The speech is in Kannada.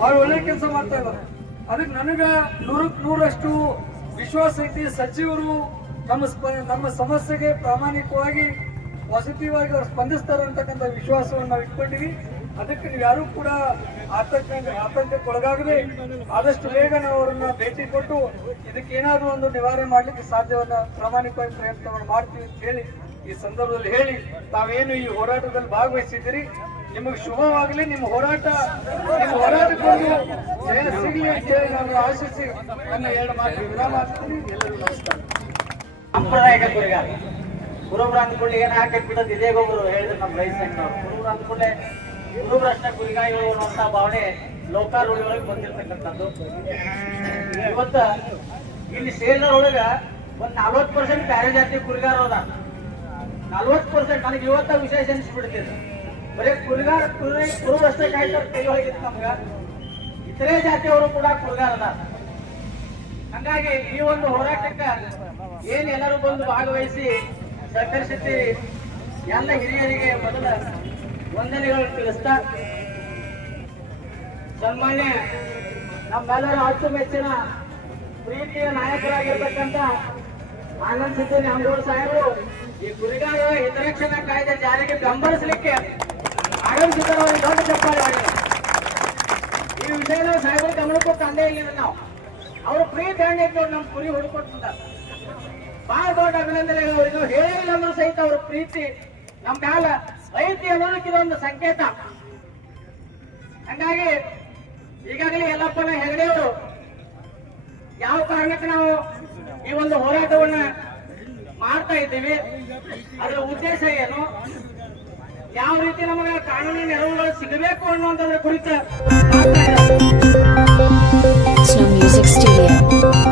ಬಹಳ ಒಳ್ಳೆ ಕೆಲಸ ಮಾಡ್ತಾ ಇದ್ದಾರೆ. ಅದಕ್ಕೆ ನನಗ 100% ವಿಶ್ವಾಸ ಐತಿ. ಸಚಿವರು ನಮ್ಮ ಸಮಸ್ಯೆಗೆ ಪ್ರಾಮಾಣಿಕವಾಗಿ ಪಾಸಿಟಿವ್ ಆಗಿ ಅವ್ರು ಸ್ಪಂದಿಸ್ತಾರೆ ಅಂತಕ್ಕಂಥ ವಿಶ್ವಾಸವನ್ನು ನಾವು ಇಟ್ಕೊಂಡಿವಿ. ಅದಕ್ಕೆ ನೀವು ಯಾರು ಕೂಡ ಆತಂಕಕ್ಕೊಳಗಾಗದೆ ಆದಷ್ಟು ಬೇಗ ನಾವು ಅವರನ್ನ ಭೇಟಿ ಕೊಟ್ಟು ಇದಕ್ಕೆ ಏನಾದರೂ ಒಂದು ನಿವಾರಣೆ ಮಾಡ್ಲಿಕ್ಕೆ ಸಾಧ್ಯವನ್ನ ಪ್ರಾಮಾಣಿಕವಾಗಿ ಪ್ರಯತ್ನವನ್ನು ಮಾಡ್ತೀವಿ ಅಂತ ಹೇಳಿ ಈ ಸಂದರ್ಭದಲ್ಲಿ ಹೇಳಿ, ತಾವೇನು ಈ ಹೋರಾಟದಲ್ಲಿ ಭಾಗವಹಿಸಿದ್ದೀರಿ ನಿಮಗೆ ಶುಭವಾಗಲಿ. ನಿಮ್ಮ ಹೋರಾಟಕ್ಕೊಂದು ಜಯ ಸಿಗಲಿ ಅಂತ ಹೇಳಿ ನಾನು ಆಶಿಸಿ ನನ್ನ 2 ಮಾತು ವಿರಾಮ ಮಾಡ್ತೀನಿ. ಎಲ್ಲರಿಗೂ ನಮಸ್ಕಾರ. ಸಾಂಪ್ರದಾಯಿಕ ಕುರಿಗಾರ ಕುರುಬ್ರು ಅಂದ್ಕೊಳ್ಳಿ ಏನ್ ಹಾಕಿಬಿಟ್ಟದ್ದು ಇದೇ ಒಬ್ರು ಹೇಳಿದ್ರು ನಮ್ಮ ರೈತನವ್ರು. ಕುರುಬ್ರು ಅಂದ್ಕೊಳ್ಳೆ ಕುರುಬ್ರಷ್ಟೇ ಕುರಿಗಾಯಿಗಳು ಅನ್ನುವಂತ ಭಾವನೆ ಲೋಕಾರೂಢಿಯೊಳಗೆ ಬಂದಿರ್ತಕ್ಕಂಥದ್ದು. ಇವತ್ತ ಇಲ್ಲಿ ಸೇರಿದೊಳಗ ಒಂದ್ 40% ಬ್ಯಾರೆ ಜಾತಿ ಕುರಿಗಾರ ಅದ. 40% ನನಗೆ ಇವತ್ತ ವಿಶೇಷ ಅನಿಸ್ಬಿಡ್ತಿದ್ರು. ಬರೀ ಕುರುಬ್ರಷ್ಟೇ ಕಾಯ್ತಾರೆ ಕೈ ಒಳಗಿತ್ತು ನಮ್ಗ. ಇತರೆ ಜಾತಿಯವರು ಕೂಡ ಕುರಿಗಾರ ಅದ. ಹಂಗಾಗಿ ಈ ಒಂದು ಹೋರಾಟಕ್ಕೆ ಏನ್ ಎಲ್ಲರೂ ಬಂದು ಭಾಗವಹಿಸಿ ಸಹಕರಿಸಿ ಎಲ್ಲ ಹಿರಿಯರಿಗೆ ಮೊದಲ ವಂದನೆಗಳು ತಿಳಿಸ್ತಾ, ಸನ್ಮಾನ್ಯ ನಮ್ಮೆಲ್ಲರ ಅಚ್ಚುಮೆಚ್ಚಿನ ಪ್ರೀತಿಯ ನಾಯಕರಾಗಿರ್ತಕ್ಕಂಥ ಆನಂದ್ ಸಿದ್ದಿ ನ್ಯಾಮಗೌಡ ಸಾಹೇಬರು ಈ ಕುರಿಗಾರ ಹಿತರಕ್ಷಣಾ ಕಾಯ್ದೆ ಜಾರಿಗೆ ಬೆಂಬಲಿಸಲಿಕ್ಕೆ ಆಗಮಿಸಿದ್ದಾರೆ. ದೊಡ್ಡ ಚಪ್ಪಾಳೆ ಆಗಿದೆ. ಈ ವಿಷಯ ಸಾಹೇಬರ ಗಮನಕ್ಕೂ ತಂದೆ ಇಲ್ಲ. ನಾವು ಅವರು ಪ್ರೀತಿ ಹೆಣ್ಣಿದ್ದು ನಮ್ಮ ಕುರಿ ಹುಡುಕೊಟ್ಟಿದ್ದಾರೆ. ಬಹಳ ದೊಡ್ಡ ಅಭಿನಂದನೆಗಳು ಅವರಿಗೆ. ಹೇಳಿಲ್ಲ ಅಂದ್ರೂ ಸಹಿತ ಅವ್ರ ಪ್ರೀತಿ ನಮ್ಮ ಮ್ಯಾಲ ಐತಿ ಅನ್ನೋದಕ್ಕೆ ಇದೊಂದು ಸಂಕೇತ. ಹಂಗಾಗಿ ಈಗಾಗಲೇ ಯಲ್ಲಪ್ಪನ ಹೆಗಡೆಯವರು ಯಾವ ಕಾರಣಕ್ಕೆ ನಾವು ಈ ಒಂದು ಹೋರಾಟವನ್ನ ಮಾಡ್ತಾ ಇದ್ದೀವಿ, ಅದರ ಉದ್ದೇಶ ಏನು, ಯಾವ ರೀತಿ ನಮಗೆ ಕಾನೂನಿನ ನೆರವುಗಳು ಸಿಗಬೇಕು ಅನ್ನುವಂಥದ್ರ ಕುರಿತು Snow Music Studio.